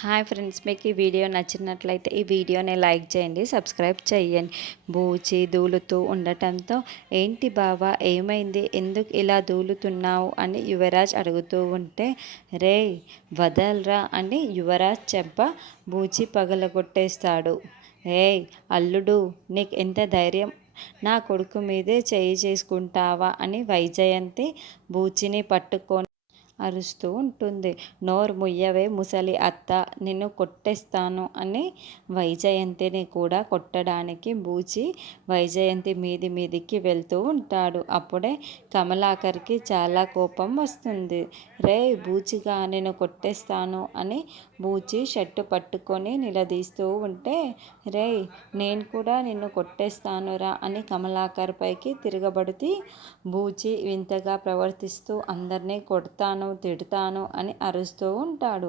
Hi friends, మీకు ఈ video నచ్చినట్లయితే ఈ వీడియోని లైక్ చేయండి, సబ్స్క్రైబ్ చేయండి. బూచి దూలుతూ ఉండటంతో ఏంటి బావా ఏమైంది, ఎందుకు ఇలా దూలుతున్నావు అని యువరాజ్ అడుగుతూ ఉంటే, రే వదల్రా అని యువరాజ్ చెంప బూచి పగలగొట్టేస్తాడు. ఏయ్ అల్లుడు, నీకు ఎంత ధైర్యం, నా కొడుకు మీదే చేయి చేసుకుంటావా అని వైజయంతి బూచిని పట్టుకొని అరుస్తూ ఉంటుంది. నోరు ముయ్యవే ముసలి అత్త, నిన్ను కొట్టేస్తాను అని వైజయంతిని కూడా కొట్టడానికి బూచి వైజయంతి మీదికి వెళ్తూ ఉంటాడు. అప్పుడే కమలాకర్కి చాలా కోపం వస్తుంది. రే బూచిగా, నేను కొట్టేస్తాను అని బూచి షర్టు పట్టుకొని నిలదీస్తూ ఉంటే, రే నేను కూడా నిన్ను కొట్టేస్తానురా అని కమలాకర్ పైకి తిరగబడితే బూచి వింతగా ప్రవర్తిస్తూ అందరినీ కొడతాను తిడతాను అని అరుస్తూ ఉంటాడు.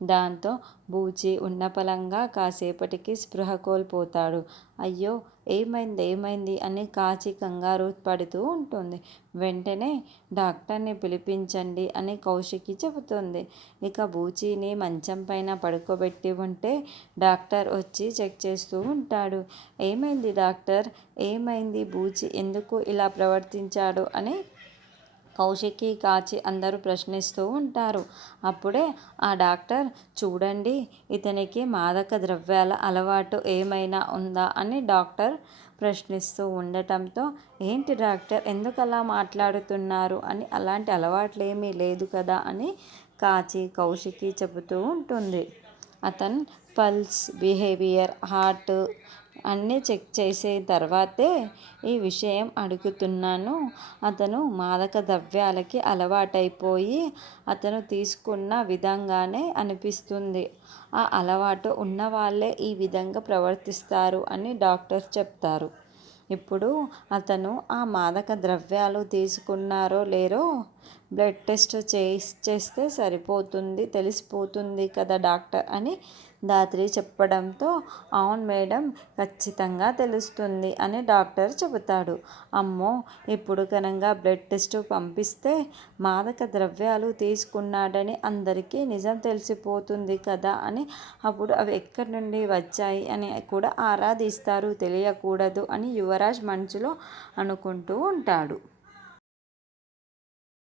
దాంతో బూచి ఉన్నపలంగా కాసేపటికి స్పృహ కోల్పోతాడు. అయ్యో ఏమైంది అని కాచి కంగారు పడుతూ ఉంటుంది. వెంటనే డాక్టర్ని పిలిపించండి అని కౌశికి చెబుతుంది. ఇక బూచిని మంచం పైన పడుకోబెట్టి ఉంటే డాక్టర్ వచ్చి చెక్ చేస్తూ ఉంటాడు. ఏమైంది డాక్టర్, ఏమైంది, బూచి ఎందుకు ఇలా ప్రవర్తించాడు అని కౌశికి కాచి అందరూ ప్రశ్నిస్తూ ఉంటారు. అప్పుడే ఆ డాక్టర్, చూడండి ఇతనికి మాదక ద్రవ్యాల అలవాటు ఏమైనా ఉందా అని డాక్టర్ ప్రశ్నిస్తూ ఉండటంతో, ఏంటి డాక్టర్ ఎందుకు అలా మాట్లాడుతున్నారు అని, అలాంటి అలవాట్లు ఏమీ లేదు కదా అని కాచి కౌశికి చెబుతూ ఉంటుంది. అతను పల్స్, బిహేవియర్, హార్ట్ అన్నీ చెక్ చేసే తర్వాతే ఈ విషయం అడుగుతున్నాను. అతను మాదక ద్రవ్యాలకి అలవాటైపోయి అతను తీసుకున్న విధంగానే అనిపిస్తుంది. ఆ అలవాటు ఉన్నవాళ్ళే ఈ విధంగా ప్రవర్తిస్తారు అని డాక్టర్స్ చెప్తారు. ఇప్పుడు అతను ఆ మాదక ద్రవ్యాలు తీసుకున్నారో లేరో బ్లడ్ టెస్ట్ చేస్తే సరిపోతుంది, తెలిసిపోతుంది కదా డాక్టర్ అని దాత్రి చెప్పడంతో, అవును మేడం, ఖచ్చితంగా తెలుస్తుంది అని డాక్టర్ చెబుతాడు. అమ్మో, ఇప్పుడు కనుక బ్లడ్ టెస్ట్ పంపిస్తే మాదక ద్రవ్యాలు తీసుకున్నాడని అందరికీ నిజం తెలిసిపోతుంది కదా అని, అప్పుడు అవి ఎక్కడి నుండి వచ్చాయి అని కూడా ఆరా తీస్తారు, తెలియకూడదు అని యువరాజ్ మనసులో అనుకుంటూ ఉంటాడు.